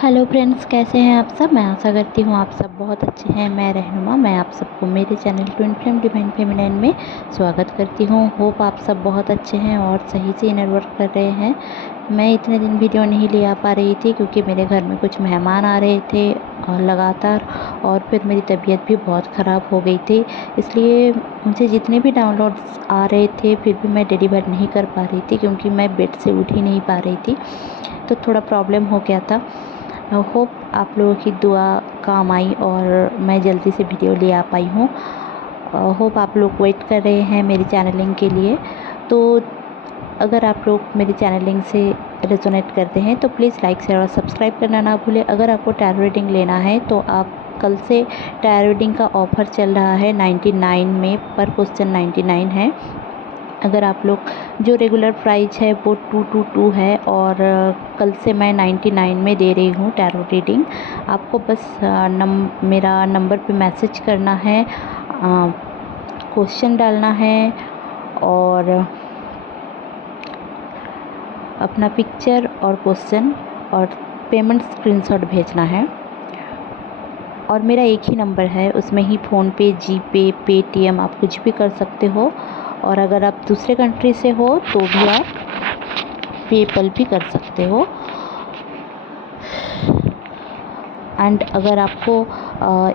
Hello friends, कैसे हैं आप सब। मैं आशा करती हूँ आप सब बहुत अच्छे हैं। मैं रहनुमा, मैं आप सबको मेरे channel twin flame divine feminine में स्वागत करती हूँ। होप आप सब बहुत अच्छे हैं और सही से इनर वर्क कर रहे हैं। मैं इतने दिन वीडियो नहीं ले आ पा रही थी क्योंकि मेरे घर में कुछ मेहमान आ रहे थे और लगातार, और फिर मेरी तबीयत भी बहुत ख़राब हो गई थी। इसलिए मुझे जितने भी डाउनलोड्स आ रहे थे फिर भी मैं डिलीवर नहीं कर पा रही थी क्योंकि मैं बेड से उठ ही नहीं पा रही थी, तो थोड़ा प्रॉब्लम हो गया था। होप आप लोगों की दुआ काम आई और मैं जल्दी से वीडियो ले आ पाई हूँ। होप आप लोग वेट कर रहे हैं मेरी चैनलिंग के लिए। तो अगर आप लोग मेरी चैनलिंग से रेजोनेट करते हैं तो प्लीज़ लाइक शेयर और सब्सक्राइब करना ना भूलें। अगर आपको टैरो रीडिंग लेना है तो आप कल से टैरो रीडिंग का ऑफ़र चल रहा है 99 में, पर क्वेश्चन 99 है। अगर आप लोग, जो रेगुलर प्राइस है वो 222 है और कल से मैं 99 में दे रही हूँ टैरो रीडिंग। आपको बस मेरा नंबर पे मैसेज करना है, क्वेश्चन डालना है और अपना पिक्चर और क्वेश्चन और पेमेंट स्क्रीनशॉट भेजना है। और मेरा एक ही नंबर है, उसमें ही फ़ोनपे, जीपे, पेटीएम आप कुछ भी कर सकते हो। और अगर आप दूसरे कंट्री से हो तो भी आप पेपल भी कर सकते हो। एंड अगर आपको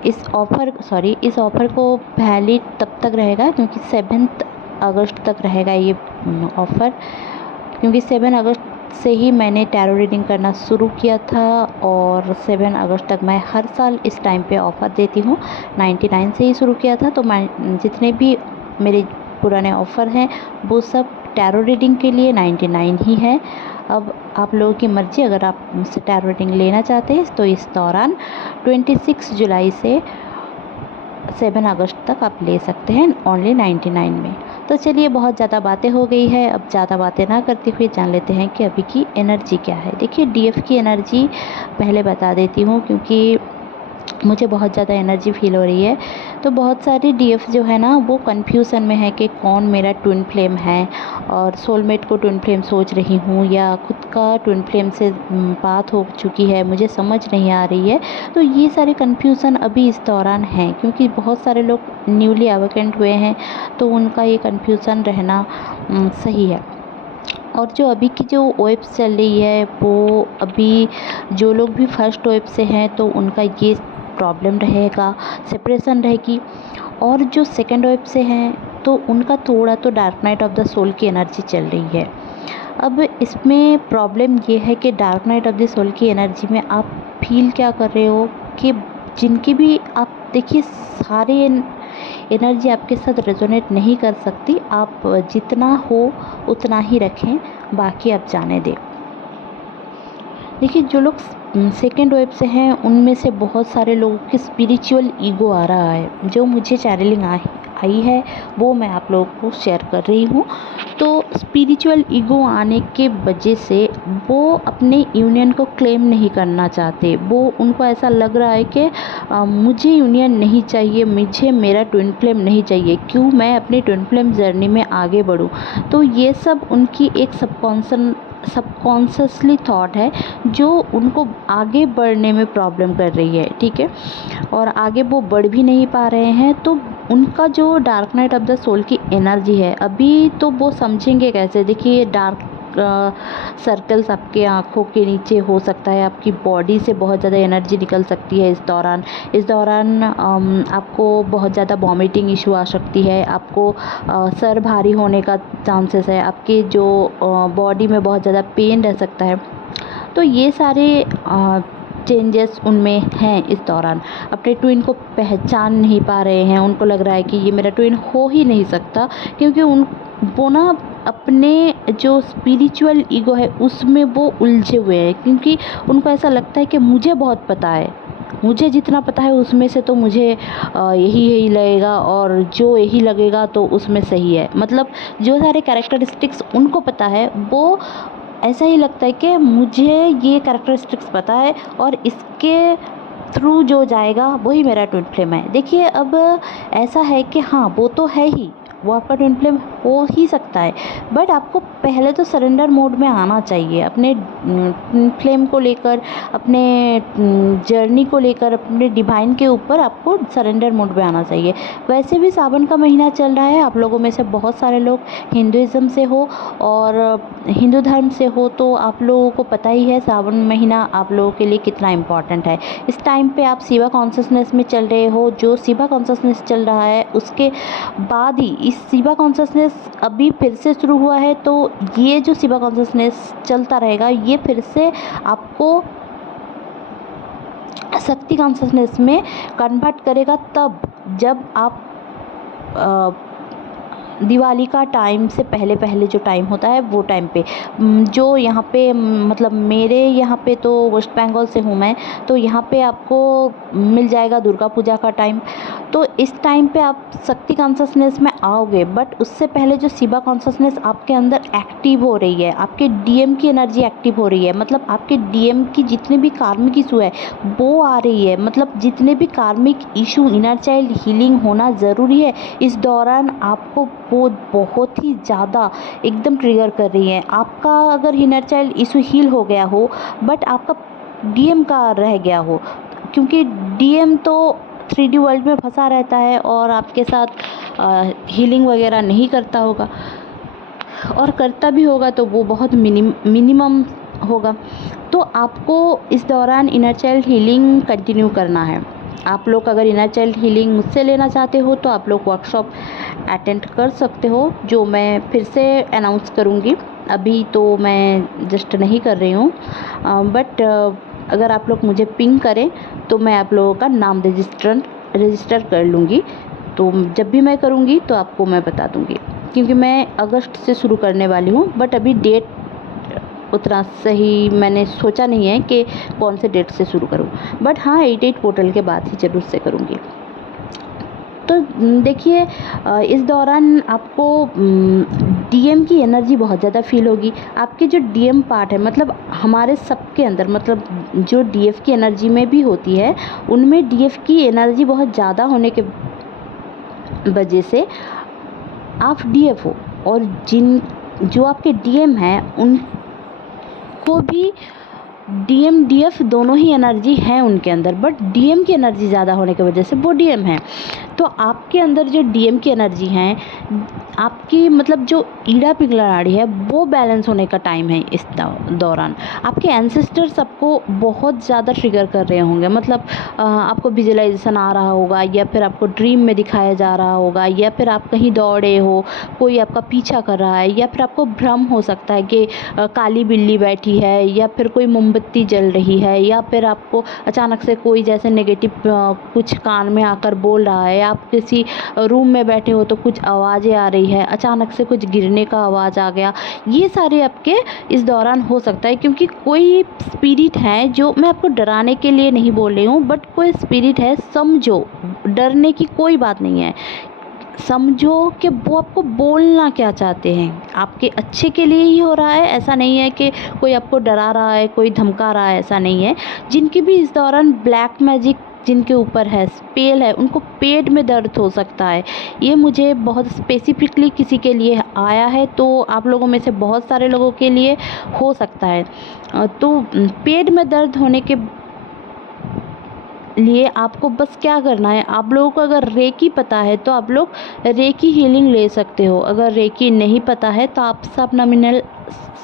इस ऑफ़र को वैलिड तब तक रहेगा क्योंकि 7 अगस्त तक रहेगा ये ऑफ़र, क्योंकि 7 अगस्त से ही मैंने टैरो रीडिंग करना शुरू किया था और 7 अगस्त तक मैं हर साल इस टाइम पे ऑफ़र देती हूँ। 99 से ही शुरू किया था, तो मैं जितने भी मेरे पुराने ऑफ़र हैं वो सब टैरो रीडिंग के लिए 99 ही है। अब आप लोगों की मर्ज़ी, अगर आप मुझसे टैरो रीडिंग लेना चाहते हैं तो इस दौरान 26 जुलाई से 7 अगस्त तक आप ले सकते हैं ओनली 99 में। तो चलिए, बहुत ज़्यादा बातें हो गई है, अब ज़्यादा बातें ना करते हुए जान लेते हैं कि अभी की एनर्जी क्या है। देखिए, डीएफ की एनर्जी पहले बता देती हूँ क्योंकि मुझे बहुत ज़्यादा एनर्जी फील हो रही है। तो बहुत सारी डीएफ जो है ना वो कन्फ्यूज़न में है कि कौन मेरा ट्विन फ्लेम है, और सोलमेट को ट्विन फ्लेम सोच रही हूँ या खुद का ट्विन फ्लेम से बात हो चुकी है, मुझे समझ नहीं आ रही है। तो ये सारे कन्फ्यूज़न अभी इस दौरान हैं क्योंकि बहुत सारे लोग न्यूली अवेकेंट हुए हैं, तो उनका ये कन्फ्यूज़न रहना सही है। और जो अभी की जो वेव्स चल रही है वो अभी जो लोग भी फर्स्ट वेव से हैं तो उनका ये प्रॉब्लम रहेगा, सेपरेशन रहेगी। और जो सेकंड वेव से हैं तो उनका थोड़ा तो dark night of the soul की एनर्जी चल रही है। अब इसमें प्रॉब्लम ये है कि dark night of the soul की एनर्जी में आप फील क्या कर रहे हो कि जिनकी भी आप देखिए, सारे एनर्जी आपके साथ रेजोनेट नहीं कर सकती। आप जितना हो उतना ही रखें, बाकी आप जाने दें। देखिए, जो लोग सेकेंड वेव से हैं उनमें से बहुत सारे लोगों की स्पिरिचुअल ईगो आ रहा है। जो मुझे चैनलिंग आई है वो मैं आप लोगों को शेयर कर रही हूँ। तो स्पिरिचुअल ईगो आने के वजह से वो अपने यूनियन को क्लेम नहीं करना चाहते। वो उनको ऐसा लग रहा है कि मुझे यूनियन नहीं चाहिए, मुझे मेरा ट्विन फ्लेम नहीं चाहिए, क्यों मैं अपनी ट्विन फ्लेम जर्नी में आगे बढ़ूँ। तो ये सब उनकी एक सबकॉन्शियसली थॉट है जो उनको आगे बढ़ने में प्रॉब्लम कर रही है, ठीक है। और आगे वो बढ़ भी नहीं पा रहे हैं, तो उनका जो dark night of the soul की एनर्जी है अभी, तो वो समझेंगे कैसे। देखिए, डार्क सर्कल्स आपके आँखों के नीचे हो सकता है, आपकी बॉडी से बहुत ज़्यादा एनर्जी निकल सकती है इस दौरान आपको बहुत ज़्यादा वॉमिटिंग इशू आ सकती है, आपको सर भारी होने का चांसेस है, आपके जो बॉडी में बहुत ज़्यादा पेन रह सकता है। तो ये सारे चेंजेस उनमें हैं इस दौरान। अपने ट्विन को पहचान नहीं पा रहे हैं, उनको लग रहा है कि ये मेरा ट्विन हो ही नहीं सकता, क्योंकि वो ना अपने जो स्पिरिचुअल ईगो है उसमें वो उलझे हुए हैं। क्योंकि उनको ऐसा लगता है कि मुझे बहुत पता है, मुझे जितना पता है उसमें से तो मुझे यही लगेगा, और जो यही लगेगा तो उसमें सही है। मतलब जो सारे कैरेक्टरिस्टिक्स उनको पता है वो ऐसा ही लगता है कि मुझे ये कैरेक्टरिस्टिक्स पता है और इसके थ्रू जो जाएगा वही मेरा ट्विन फ्लेम है। देखिए, अब ऐसा है कि हाँ, वो तो है ही, वो आपका ट्विन फ्लेम हो ही सकता है, बट आपको पहले तो सरेंडर मोड में आना चाहिए। अपने ट्विन फ्लेम को लेकर, अपने जर्नी को लेकर, अपने डिवाइन के ऊपर आपको सरेंडर मोड में आना चाहिए। वैसे भी सावन का महीना चल रहा है, आप लोगों में से बहुत सारे लोग हिंदुइज़्म से हो और हिंदू धर्म से हो, तो आप लोगों को पता ही है सावन महीना आप लोगों के लिए कितना इम्पॉर्टेंट है। इस टाइम पे आप शिवा कॉन्शसनेस में चल रहे हो। जो शिवा कॉन्शसनेस चल रहा है उसके बाद ही इस शिवा कॉन्शसनेस अभी फिर से शुरू हुआ है, तो ये जो शिवा कॉन्शसनेस चलता रहेगा ये फिर से आपको शक्ति कॉन्शसनेस में कन्वर्ट करेगा, तब जब आप दिवाली का टाइम से पहले पहले जो टाइम होता है वो टाइम पे जो यहाँ पे मतलब मेरे यहाँ पे तो वेस्ट बंगाल से हूँ मैं, तो यहाँ पे आपको मिल जाएगा दुर्गा पूजा का टाइम। तो इस टाइम पे आप शक्ति कॉन्शसनेस में आओगे, बट उससे पहले जो शिवा कॉन्शसनेस आपके अंदर एक्टिव हो रही है, आपके डीएम की एनर्जी एक्टिव हो रही है, मतलब आपके डीएम की जितने भी कार्मिक इशू है वो आ रही है, मतलब जितने भी कार्मिक इशू, इनर चाइल्ड हीलिंग होना ज़रूरी है इस दौरान आपको वो बहुत ही ज़्यादा एकदम ट्रिगर कर रही है। आपका अगर इनर चाइल्ड इशू हील हो गया हो बट आपका डीएम का रह गया हो, क्योंकि डीएम तो 3D वर्ल्ड में फंसा रहता है और आपके साथ हीलिंग वगैरह नहीं करता होगा, और करता भी होगा तो वो बहुत मिनिमम होगा। तो आपको इस दौरान इनर चाइल्ड हीलिंग कंटिन्यू करना है। आप लोग अगर इनर चाइल्ड हीलिंग मुझसे लेना चाहते हो तो आप लोग वर्कशॉप अटेंड कर सकते हो, जो मैं फिर से अनाउंस करूँगी। अभी तो मैं जस्ट नहीं कर रही हूँ, बट अगर आप लोग मुझे पिंग करें तो मैं आप लोगों का नाम रजिस्टर कर लूँगी। तो जब भी मैं करूँगी तो आपको मैं बता दूँगी, क्योंकि मैं अगस्त से शुरू करने वाली हूँ, बट अभी डेट उतना सही मैंने सोचा नहीं है कि कौन से डेट से शुरू करूँ, बट हाँ 88 पोर्टल के बाद ही जरूर से करूँगी। तो देखिए इस दौरान आपको डीएम की एनर्जी बहुत ज़्यादा फील होगी। आपके जो डीएम पार्ट है, मतलब हमारे सबके अंदर, मतलब जो डीएफ की एनर्जी में भी होती है उनमें डीएफ की एनर्जी बहुत ज़्यादा होने के वजह से आप डीएफ हो, और जो आपके डीएम हैं उनको भी डीएम डीएफ दोनों ही एनर्जी है उनके अंदर, बट डीएम की एनर्जी ज़्यादा होने की वजह से वो डीएम है। तो आपके अंदर जो डीएम की एनर्जी है, आपकी मतलब जो ईड़ा पिघला नाड़ी है वो बैलेंस होने का टाइम है इस दौरान। आपके एंसेस्टर्स आपको बहुत ज़्यादा ट्रिगर कर रहे होंगे, मतलब आपको विजुअलाइजेशन आ रहा होगा, या फिर आपको ड्रीम में दिखाया जा रहा होगा, या फिर आप कहीं दौड़े हो, कोई आपका पीछा कर रहा है, या फिर आपको भ्रम हो सकता है कि काली बिल्ली बैठी है, या फिर कोई मोमबत्ती जल रही है, या फिर आपको अचानक से कोई जैसे नेगेटिव कुछ कान में आकर बोल रहा है, आप किसी रूम में बैठे हो तो कुछ आवाज़ें आ रही है, अचानक से कुछ गिरने का आवाज़ आ गया, ये सारे आपके इस दौरान हो सकता है। क्योंकि कोई स्पिरिट है, जो मैं आपको डराने के लिए नहीं बोल रही हूँ, बट कोई स्पिरिट है, समझो, डरने की कोई बात नहीं है, समझो कि वो आपको बोलना क्या चाहते हैं, आपके अच्छे के लिए ही हो रहा है। ऐसा नहीं है कि कोई आपको डरा रहा है, कोई धमका रहा है, ऐसा नहीं है। जिनकी भी इस दौरान ब्लैक मैजिक जिनके ऊपर है, स्पेल है, उनको पेट में दर्द हो सकता है। ये मुझे बहुत स्पेसिफिकली किसी के लिए आया है, तो आप लोगों में से बहुत सारे लोगों के लिए हो सकता है। तो पेट में दर्द होने के लिए आपको बस क्या करना है, आप लोगों को अगर रेकी पता है तो आप लोग रेकी हीलिंग ले सकते हो। अगर रेकी नहीं पता है तो आप सब नॉमिनल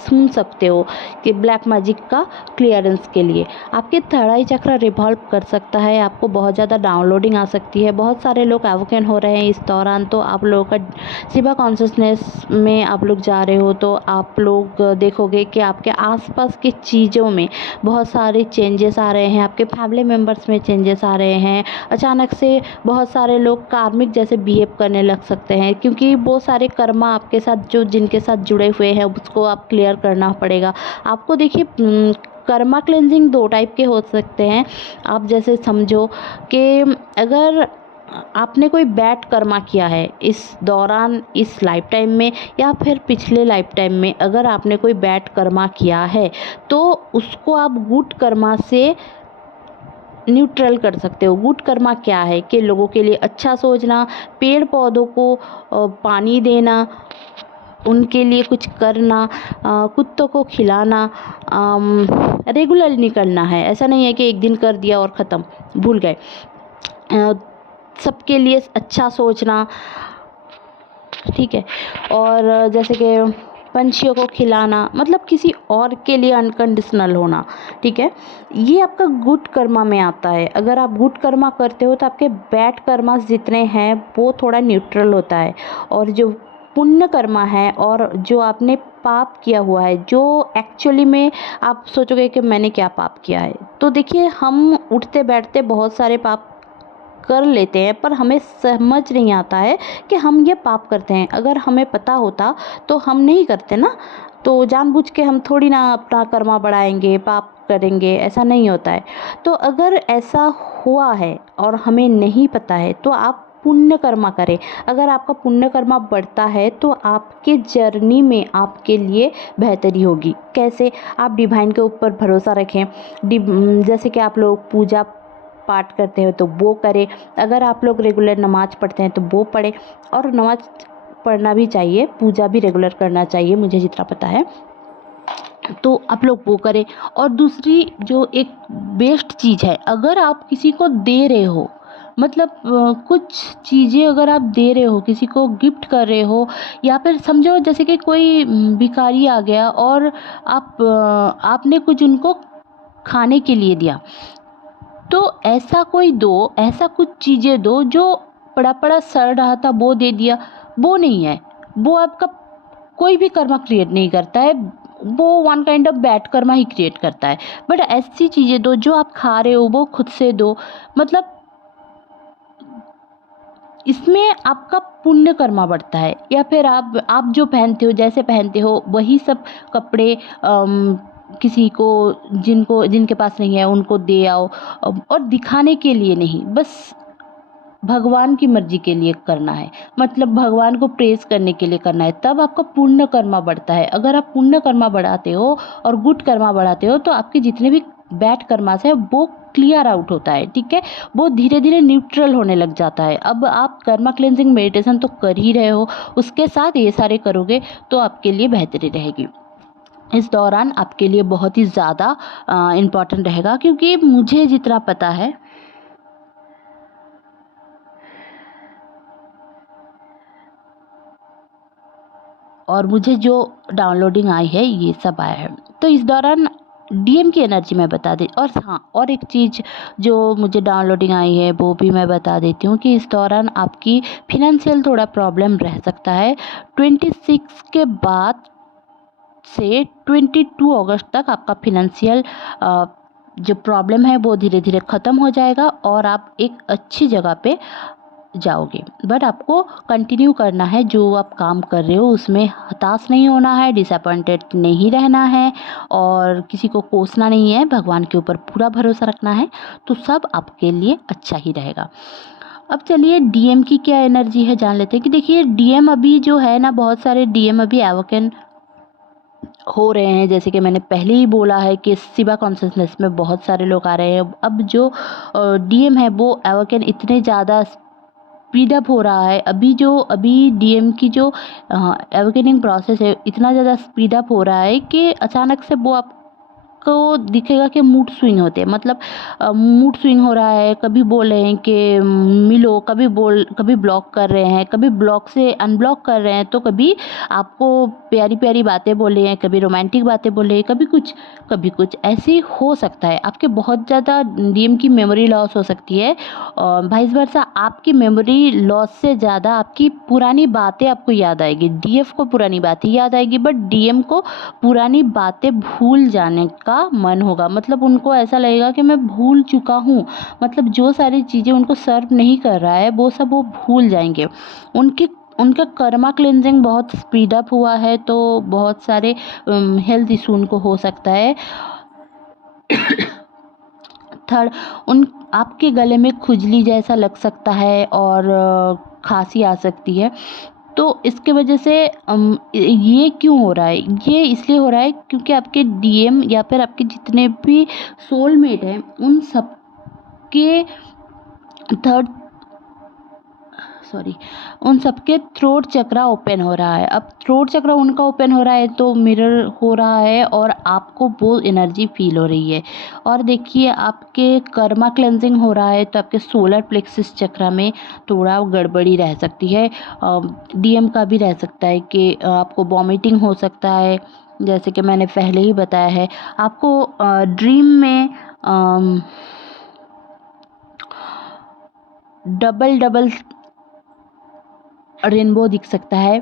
सुन सकते हो कि ब्लैक मैजिक का क्लियरेंस के लिए आपके थर्ड आई चक्र रिवॉल्व कर सकता है, आपको बहुत ज़्यादा डाउनलोडिंग आ सकती है। बहुत सारे लोग एवोकेन हो रहे हैं इस दौरान, तो आप लोगों का शिवा कॉन्शसनेस में आप लोग जा रहे हो तो आप लोग देखोगे कि आपके आसपास की चीज़ों में बहुत सारे चेंजेस आ रहे हैं, आपके फैमिली मेम्बर्स में चेंजेस आ रहे हैं। अचानक से बहुत सारे लोग कार्मिक जैसे बिहेव करने लग सकते हैं, क्योंकि वो सारे कर्मा आपके साथ जो जिनके साथ जुड़े हुए हैं उसको आप क्लियर करना पड़ेगा आपको। देखिए कर्मा क्लेंजिंग दो टाइप के हो सकते हैं। आप जैसे समझो कि अगर आपने कोई बैड कर्मा किया है इस दौरान, इस लाइफ टाइम में या फिर पिछले लाइफ टाइम में, अगर आपने कोई बैड कर्मा किया है तो उसको आप गुड कर्मा से न्यूट्रल कर सकते हो। गुड कर्मा क्या है कि लोगों के लिए अच्छा सोचना, पेड़ पौधों को पानी देना, उनके लिए कुछ करना, कुत्तों को खिलाना, रेगुलरली करना है। ऐसा नहीं है कि एक दिन कर दिया और ख़त्म, भूल गए। सबके लिए अच्छा सोचना, ठीक है। और जैसे कि पंछियों को खिलाना, मतलब किसी और के लिए अनकंडीशनल होना, ठीक है। ये आपका गुड कर्मा में आता है। अगर आप गुड कर्मा करते हो तो आपके बैड कर्मास जितने हैं वो थोड़ा न्यूट्रल होता है। और जो पुण्य कर्मा है और जो आपने पाप किया हुआ है, जो एक्चुअली में आप सोचोगे कि मैंने क्या पाप किया है, तो देखिए हम उठते बैठते बहुत सारे पाप कर लेते हैं, पर हमें समझ नहीं आता है कि हम ये पाप करते हैं। अगर हमें पता होता तो हम नहीं करते ना। तो जानबूझ के हम थोड़ी ना अपना कर्मा बढ़ाएंगे, पाप करेंगे, ऐसा नहीं होता है। तो अगर ऐसा हुआ है और हमें नहीं पता है तो आप पुण्य कर्मा करें। अगर आपका पुण्य कर्मा बढ़ता है तो आपके जर्नी में आपके लिए बेहतरी होगी। कैसे? आप डिवाइन के ऊपर भरोसा रखें। जैसे कि आप लोग पूजा पाठ करते हो तो वो करें। अगर आप लोग रेगुलर नमाज़ पढ़ते हैं तो वो पढ़ें, और नमाज़ पढ़ना भी चाहिए, पूजा भी रेगुलर करना चाहिए, मुझे जितना पता है, तो आप लोग वो करें। और दूसरी जो एक बेस्ट चीज़ है, अगर आप किसी को दे रहे हो, मतलब कुछ चीज़ें अगर आप दे रहे हो, किसी को गिफ्ट कर रहे हो, या फिर समझो जैसे कि कोई भिखारी आ गया और आपने कुछ उनको खाने के लिए दिया, तो ऐसा कोई दो, ऐसा कुछ चीज़ें दो जो पड़ा पड़ा सड़ रहा था वो दे दिया, वो नहीं है। वो आपका कोई भी कर्मा क्रिएट नहीं करता है, वो one kind of bad Karma he create करता है। बट ऐसी चीज़ें दो जो आप खा रहे हो वो खुद से दो, मतलब इसमें आपका पुण्य कर्मा बढ़ता है। या फिर आप जो पहनते हो, जैसे पहनते हो वही सब कपड़े किसी को, जिनके पास नहीं है उनको दे आओ। और दिखाने के लिए नहीं, बस भगवान की मर्जी के लिए करना है, मतलब भगवान को प्रेज़ करने के लिए करना है, तब आपका पुण्य कर्मा बढ़ता है। अगर आप पुण्य कर्मा बढ़ाते हो और गुड कर्मा बढ़ाते हो तो आपके जितने भी बैड कर्मास है वो क्लियर आउट होता है, ठीक है। वो धीरे धीरे न्यूट्रल होने लग जाता है। अब आप कर्मा क्लेंजिंग मेडिटेशन तो कर ही रहे हो, उसके साथ ये सारे करोगे तो आपके लिए बेहतरी रहेगी। इस दौरान आपके लिए बहुत ही ज़्यादा इम्पॉर्टेंट रहेगा, क्योंकि मुझे जितना पता है और मुझे जो डाउनलोडिंग आई है ये सब आया है। तो इस दौरान डीएम की एनर्जी मैं बता दी। और हाँ, और एक चीज़ जो मुझे डाउनलोडिंग आई है वो भी मैं बता देती हूँ कि इस दौरान आपकी फिनेंशियल थोड़ा प्रॉब्लम रह सकता है। 26 के बाद से 22 अगस्त तक आपका फिनेंशियल जो प्रॉब्लम है वो धीरे धीरे ख़त्म हो जाएगा और आप एक अच्छी जगह पे जाओगे। बट आपको कंटिन्यू करना है, जो आप काम कर रहे हो उसमें हताश नहीं होना है, डिसअपॉइंटेड नहीं रहना है और किसी को कोसना नहीं है, भगवान के ऊपर पूरा भरोसा रखना है, तो सब आपके लिए अच्छा ही रहेगा। अब चलिए डीएम की क्या एनर्जी है जान लेते हैं। कि देखिए डीएम अभी जो है ना, बहुत सारे डीएम अभी एवोकन हो रहे हैं। जैसे कि मैंने पहले ही बोला है कि शिवा कॉन्शियसनेस में बहुत सारे लोग आ रहे हैं। अब जो डीएम है वो एवोकन इतने ज़्यादा स्पीड अप हो रहा है। अभी डीएम की जो एवोकेनिंग प्रोसेस है इतना ज़्यादा स्पीड अप हो रहा है कि अचानक से वो आपको दिखेगा कि मूड स्विंग होते हैं। मतलब मूड स्विंग हो रहा है, कभी बोल रहे हैं कि मिलो, कभी ब्लॉक कर रहे हैं, कभी ब्लॉक से अनब्लॉक कर रहे हैं, तो कभी आपको प्यारी प्यारी बातें बोल रहे हैं, कभी रोमांटिक बातें बोल रहे हैं, कभी कुछ ऐसे हो सकता है। आपके बहुत ज़्यादा डीएम की मेमोरी लॉस हो सकती है और वाइस वर्सा आपकी मेमोरी लॉस से ज़्यादा आपकी पुरानी बातें आपको याद आएगी। डीएफ को पुरानी बातें याद आएगी, बट डीएम को पुरानी बातें भूल जाने का मन होगा। मतलब उनको ऐसा लगेगा कि मैं भूल चुका हूँ, मतलब जो सारी चीज़ें उनको सर्व नहीं कर रहा है वो सब वो भूल जाएंगे। उनका कर्मा क्लेंजिंग बहुत स्पीड अप हुआ है, तो बहुत सारे हेल्थ इशू उनको हो सकता है। थर्ड, आपके गले में खुजली जैसा लग सकता है और खांसी आ सकती है। तो इसके वजह से ये क्यों हो रहा है? ये इसलिए हो रहा है क्योंकि आपके डीएम या फिर आपके जितने भी सोलमेट हैं उन सब सबके थ्रोट चक्रा ओपन हो रहा है। अब थ्रोट चक्रा उनका ओपन हो रहा है तो मिरर हो रहा है और आपको वो एनर्जी फील हो रही है। और देखिए आपके कर्मा क्लेंजिंग हो रहा है तो आपके सोलर प्लेक्सिस चक्रा में थोड़ा गड़बड़ी रह सकती है। डीएम का भी रह सकता है कि आपको वॉमिटिंग हो सकता है, जैसे कि मैंने पहले ही बताया है। आपको ड्रीम में डबल रेनबो दिख सकता है,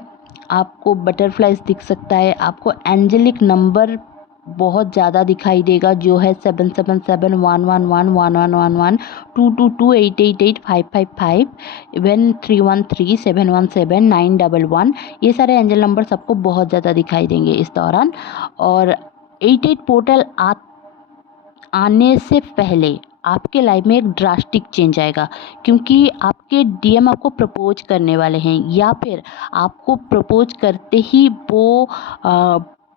आपको बटरफ्लाइज दिख सकता है, आपको एंजेलिक नंबर बहुत ज़्यादा दिखाई देगा जो है 7771111111 222888555 इवन 3137179111। ये सारे एंजल नंबर सबको बहुत ज़्यादा दिखाई देंगे इस दौरान। और 88 पोर्टल आने से पहले आपके लाइफ में एक ड्रास्टिक चेंज आएगा, क्योंकि आपके डीएम आपको प्रपोज करने वाले हैं या फिर आपको प्रपोज करते ही वो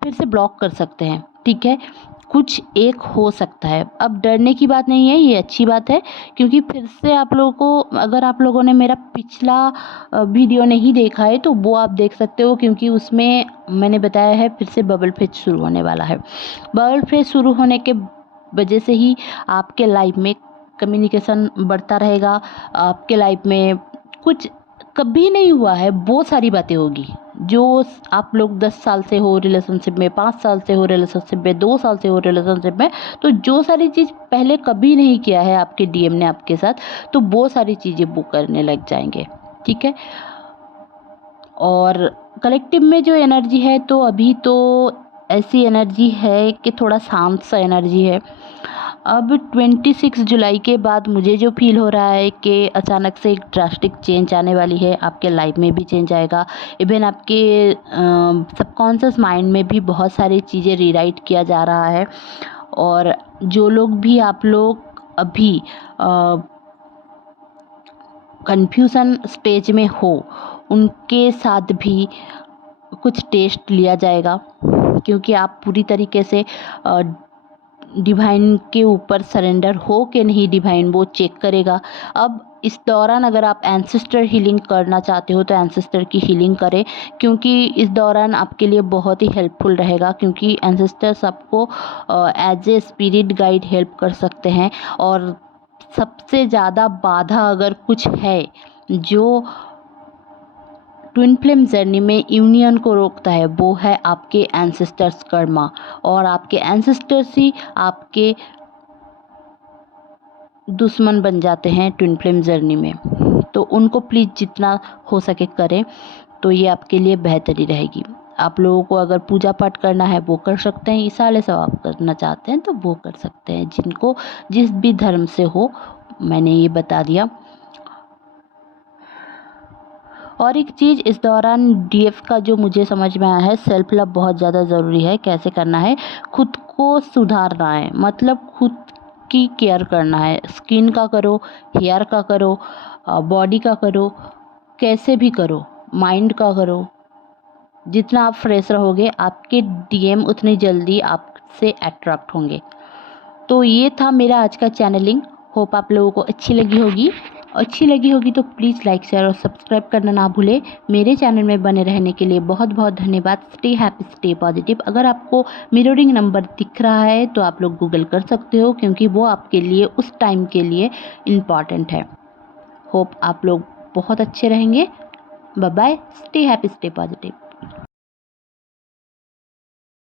फिर से ब्लॉक कर सकते हैं। ठीक है, कुछ एक हो सकता है। अब डरने की बात नहीं है, ये अच्छी बात है, क्योंकि फिर से आप लोगों को, अगर आप लोगों ने मेरा पिछला वीडियो नहीं देखा है तो वो आप देख सकते हो, क्योंकि उसमें मैंने बताया है फिर से बबल फेज शुरू होने वाला है। बबल फेज शुरू होने के वजह से ही आपके लाइफ में कम्युनिकेशन बढ़ता रहेगा। आपके लाइफ में कुछ कभी नहीं हुआ है वो सारी बातें होगी जो आप लोग 10 साल से हो रिलेशनशिप में, 5 साल से हो रिलेशनशिप में, 2 साल से हो रिलेशनशिप में, तो जो सारी चीज़ पहले कभी नहीं किया है आपके डीएम ने आपके साथ, तो वो सारी चीज़ें वो करने लग जाएंगे। ठीक है, और कलेक्टिव में जो एनर्जी है तो अभी तो ऐसी एनर्जी है कि थोड़ा शांत सा एनर्जी है। अब 26 जुलाई के बाद मुझे जो फील हो रहा है कि अचानक से एक ड्रास्टिक चेंज आने वाली है, आपके लाइफ में भी चेंज आएगा। इवन आपके सबकॉन्शियस माइंड में भी बहुत सारी चीज़ें रीराइट किया जा रहा है। और जो लोग भी आप लोग अभी कन्फ्यूज़न स्टेज में हो, उनके साथ भी कुछ टेस्ट लिया जाएगा, क्योंकि आप पूरी तरीके से डिवाइन के ऊपर सरेंडर हो कि नहीं, डिवाइन वो चेक करेगा। अब इस दौरान अगर आप एंसेस्टर हीलिंग करना चाहते हो तो एंसेस्टर की हीलिंग करें, क्योंकि इस दौरान आपके लिए बहुत ही हेल्पफुल रहेगा, क्योंकि एंसेस्टर्स आपको as a spirit guide help कर सकते हैं। और सबसे ज़्यादा बाधा अगर कुछ है जो ट्विन फ्लेम जर्नी में यूनियन को रोकता है, वो है आपके एंसेस्टर्स कर्मा। और आपके एंसेस्टर्स ही आपके दुश्मन बन जाते हैं ट्विन फ्लेम जर्नी में। तो उनको प्लीज़ जितना हो सके करें, तो ये आपके लिए बेहतरी रहेगी। आप लोगों को अगर पूजा पाठ करना है वो कर सकते हैं, इसाले सवाब करना चाहते हैं तो वो कर सकते हैं, जिनको जिस भी धर्म से हो, मैंने ये बता दिया। और एक चीज़ इस दौरान डीएफ का जो मुझे समझ में आया है, सेल्फ लव बहुत ज़्यादा ज़रूरी है। कैसे करना है, खुद को सुधारना है, मतलब खुद की केयर करना है। स्किन का करो, हेयर का करो, बॉडी का करो, कैसे भी करो, माइंड का करो। जितना आप फ्रेश रहोगे, आपके डीएम उतनी जल्दी आपसे अट्रैक्ट होंगे। तो ये था मेरा आज का चैनलिंग। होप आप लोगों को अच्छी लगी होगी तो प्लीज़ लाइक, शेयर और सब्सक्राइब करना ना भूलें। मेरे चैनल में बने रहने के लिए बहुत बहुत धन्यवाद। Stay happy, stay positive. अगर आपको मिररिंग नंबर दिख रहा है तो आप लोग गूगल कर सकते हो, क्योंकि वो आपके लिए उस टाइम के लिए इम्पॉर्टेंट है। होप आप लोग बहुत अच्छे रहेंगे। Bye bye, stay happy, stay positive.